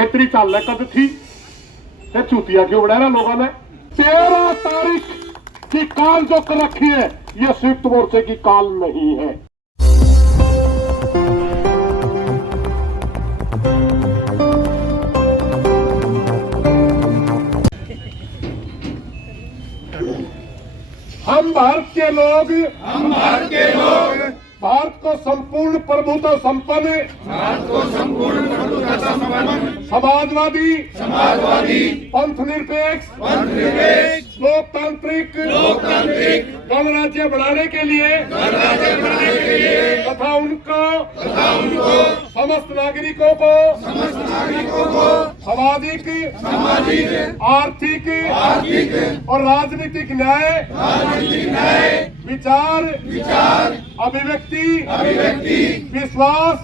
खेतरी चाल कद थी चूतिया क्यों बनाया लोगों ने। 13 तारीख की काल जो कर रखी है ये संयुक्त मोर्चे की काल नहीं है। हम भारत के लोग भारत को संपूर्ण प्रभुत्व संपन्न समाजवादी पंथ निरपेक्ष लोकतांत्रिक गणराज्य बनाने के लिए तथा उनको समस्त नागरिकों को सामाजिक आर्थिक और राजनीतिक न्याय विचार अभिव्यक्ति विश्वास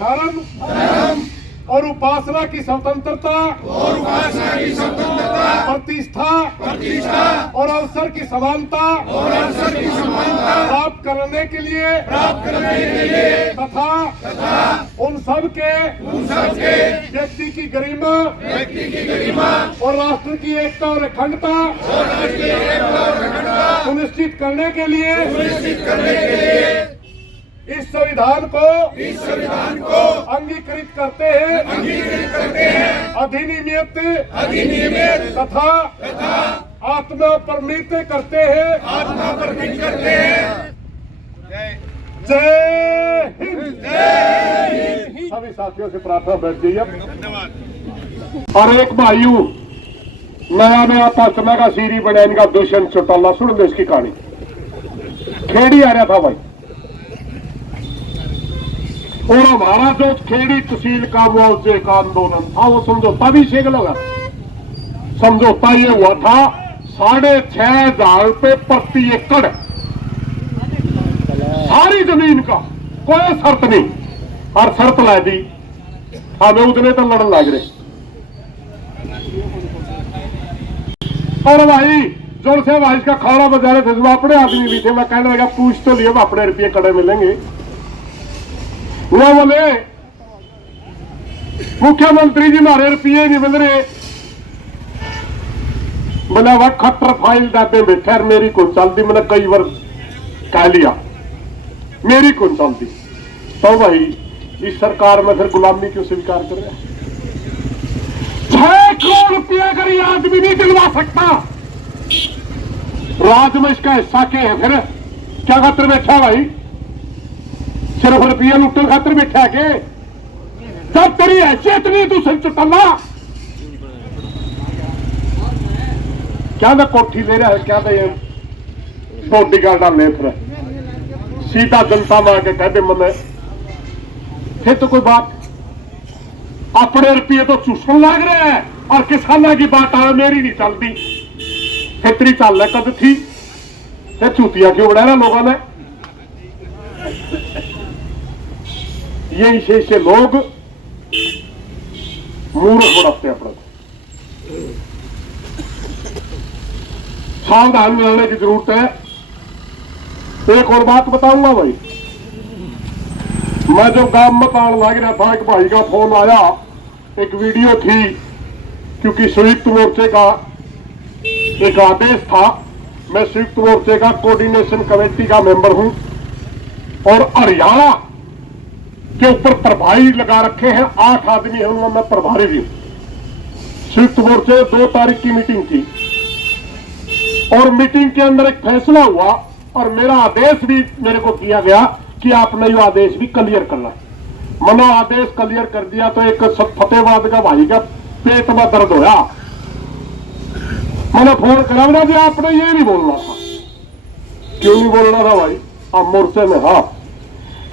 धर्म और उपासना की स्वतंत्रता प्रतिष्ठा और अवसर की समानता प्राप्त करने के लिए तथा उन सब के व्यक्ति की गरिमा और राष्ट्र की एकता और अखंडता सुनिश्चित करने के लिए इस संविधान को अंगीकृत करते हैं अधिनियमित तथा आत्मा प्रमित करते हैं। जय हिंद। सभी साथियों से प्रार्थना बैठ जाइए। और एक भाइयों नया पाचना का सीरी बने इनका दुष्यंत चौटाला सुन दो इसकी कहानी। खेड़ी आ रहा था भाई और हमारा जो खेड़ी तहसील का मुआवजे का आंदोलन था वो समझौता भी शेख लगा। समझौता ये हुआ था 6,500 रुपए प्रति एकड़ सारी जमीन का, कोई शर्त नहीं। और शर्त ला दी हमें उतने तो लड़न लग रहे। और भाई जोर से भाई इसका खाना बजा रहे थे, अपने आदमी भी थे। मैं कहने लगा पूछ तो लिए अपने रुपये कड़े मिलेंगे। वो बोले मुख्यमंत्री जी हमारे रुपये नहीं मिल रहे। बोला वह खट्टर फाइल डाटे बैठे और मेरी कौन चलती। मैंने कई बार कह लिया मेरी कौन चलती। तो भाई इस सरकार में फिर गुलामी क्यों स्वीकार कर रहे हैं। 6 करोड़ रुपये अगर ये आदमी नहीं दिलवा सकता राज में इसका हिस्सा क्या है। फिर क्या खातर बैठा भाई, सिर्फ रुपया लुटन खातर बैठा के। जब तेरी हैसियत नहीं तू संयुक्त चौटाला क्या ना कोठी ले रहा है, क्या ना ये बॉडी गार्ड डालने फिर सीधा जनता में आके कहते मन फिर तो कोई बात। अपने रुपये तो चूसन लग रहे हैं और किसानों की बात आ मेरी नहीं चलती। खेतरी चाल कद थी चूतिया क्यों बनाया लोगों ने। ये से लोग मूर्ख बढ़ाते अपने को। सावधान रहने की जरूरत है। एक और बात बताऊंगा भाई, मैं जब गांव में आने लग रहा था एक भाई का फोन आया, एक वीडियो थी क्योंकि संयुक्त मोर्चे का एक आदेश था। मैं संयुक्त मोर्चे का कोऑर्डिनेशन कमेटी का मेंबर हूं और हरियाणा के ऊपर प्रभारी लगा रखे हैं। 8 आदमी हैं उनमें मैं प्रभारी भी हूं। संयुक्त मोर्चे 2 तारीख की मीटिंग थी और मीटिंग के अंदर एक फैसला हुआ और मेरा आदेश भी मेरे को दिया गया कि आपने ये आदेश भी क्लियर करना है। मैंने आदेश क्लियर कर दिया तो एक फतेहाबाद का भाई का पेट में दर्द होया। मैंने फोन करा ना जी आपने ये नहीं बोलना था। क्यों नहीं बोलना था भाई, हम मोर्चे में। हाँ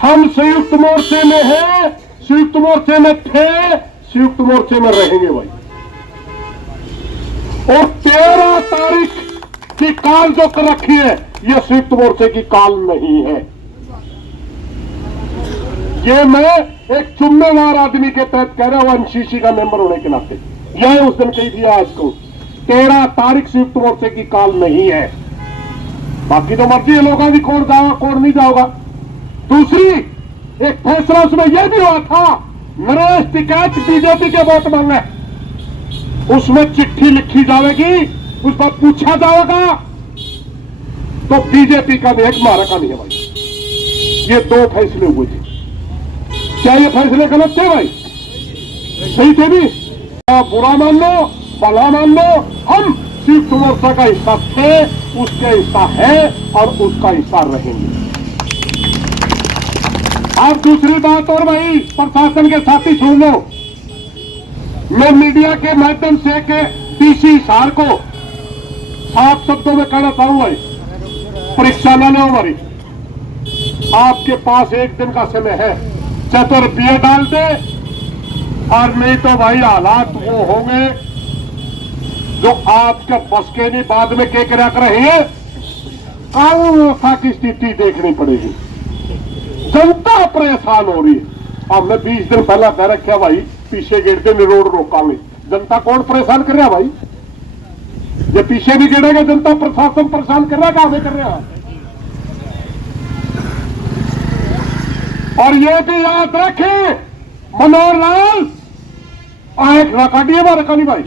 हम संयुक्त मोर्चे में हैं, संयुक्त मोर्चे में थे, संयुक्त मोर्चे में रहेंगे भाई। और 13 तारीख की काल जो कर रखी है ये संयुक्त मोर्चे की काल नहीं है। ये मैं एक जिम्मेदार आदमी के तहत कह रहा हूं, एनसीसी का मेंबर होने के नाते। यह उस दिन कही थी आज को 13 तारीख संयुक्त मोर्चे की काल नहीं है। बाकी तो मर्जी है लोगों की, कौन जाओगा कौन नहीं जाओगा। दूसरी एक फैसला उसमें यह भी हुआ था नरेश टिकैत बीजेपी के वोट मांगे, उसमें चिट्ठी लिखी जाएगी, उस पर पूछा जाएगा, तो बीजेपी का भी एक हमारा का नहीं है भाई। ये दो फैसले हुए थे। क्या ये फैसले गलत थे भाई? सही थे भी? बुरा मान लो, भला मान लो, हम संयुक्त मोर्चा का हिस्सा थे, उसका हिस्सा है और उसका हिस्सा रहेंगे। अब दूसरी बात और भाई, प्रशासन के साथी सुन लो, मैं मीडिया के माध्यम से के डीसी हिसार को साफ शब्दों में कहना चाहूंगा, परीक्षा न लो हमारी, आपके पास एक दिन का समय है, चाहे तो रुपये डाल दे और नहीं तो भाई हालात वो होंगे जो आपके बस के नहीं, बाद में क्या करा कर रहे हैं, कानून व्यवस्था की स्थिति देखनी पड़ेगी। जनता परेशान हो रही है। अब मैं 20 दिन पहला कह रखा भाई, पीछे गिरते नहीं रोड रोकांगे। जनता कौन परेशान कर रहा भाई? ये पीछे भी गिरेगा, जनता प्रशासन परेशान कर रहा है, हमें कर रहा है। और ये भी याद रखें, मनोहर लाल एक रकाटिए हमारे काली भाई,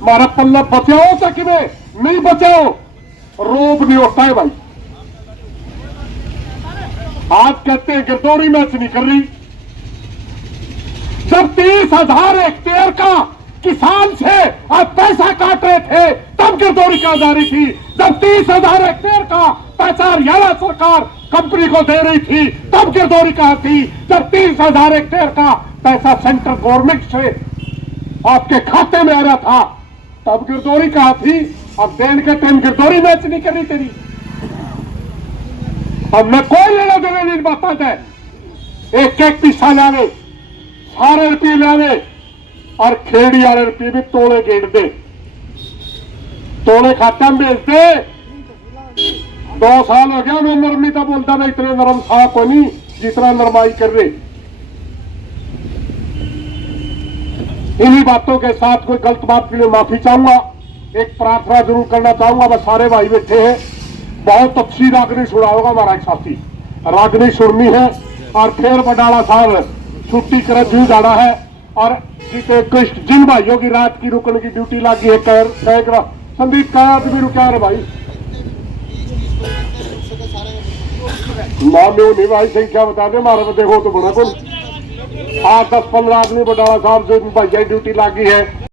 हमारा पल्ला बचाओ ताकि में नहीं बचाओ, रोब नहीं होता है भाई। आज कहते हैं गिरदौरी मैच नहीं कर रही, जब 30,000 हेक्टेयर का किसान से आप पैसा काट रहे थे तब गिरदौरी का जारी थी। जब 30,000 हेक्टेयर का पैसा हरियाणा सरकार कंपनी को दे रही थी तब गिरदौरी कहां थी। जब 30,000 हेक्टेयर का पैसा सेंट्रल गवर्नमेंट से आपके खाते में आ रहा था तब गिरदौरी कहां थी। अब देने के टाइम गिरदौरी मैच नहीं करी तेरी। अब मैं कोई लेना देना नहीं बताता है, एक एक पैसा लावे, सारे रुपये लावे और खेड़ी वाले रुपये भी तोड़े गेट दे, तोड़े खाता में भेज दे। 2 साल हो गया मैं नरमी तो बोलता ना, इतने नरम था को नहीं जितना नरमाई कर रहे। इन्हीं बातों के साथ कोई गलत बात के लिए माफी चाहूंगा। एक प्रार्थना जरूर करना चाहूंगा, बस सारे भाई बैठे हैं, बहुत अच्छी रागनी सुनाओगा हमारा एक साथी, रागनी सुननी है। और फिर बडाला साहब छुट्टी कर जू जाना है और जिन भाइयों की रात की रुकने की ड्यूटी लगी है, संदीप का भी रुका है भाई, नहीं भाई संख्या बता दे हमारे देखो तो बड़ा कुल 8-10-15 आदमी बडाला साहब जो भाइया ड्यूटी लगी है।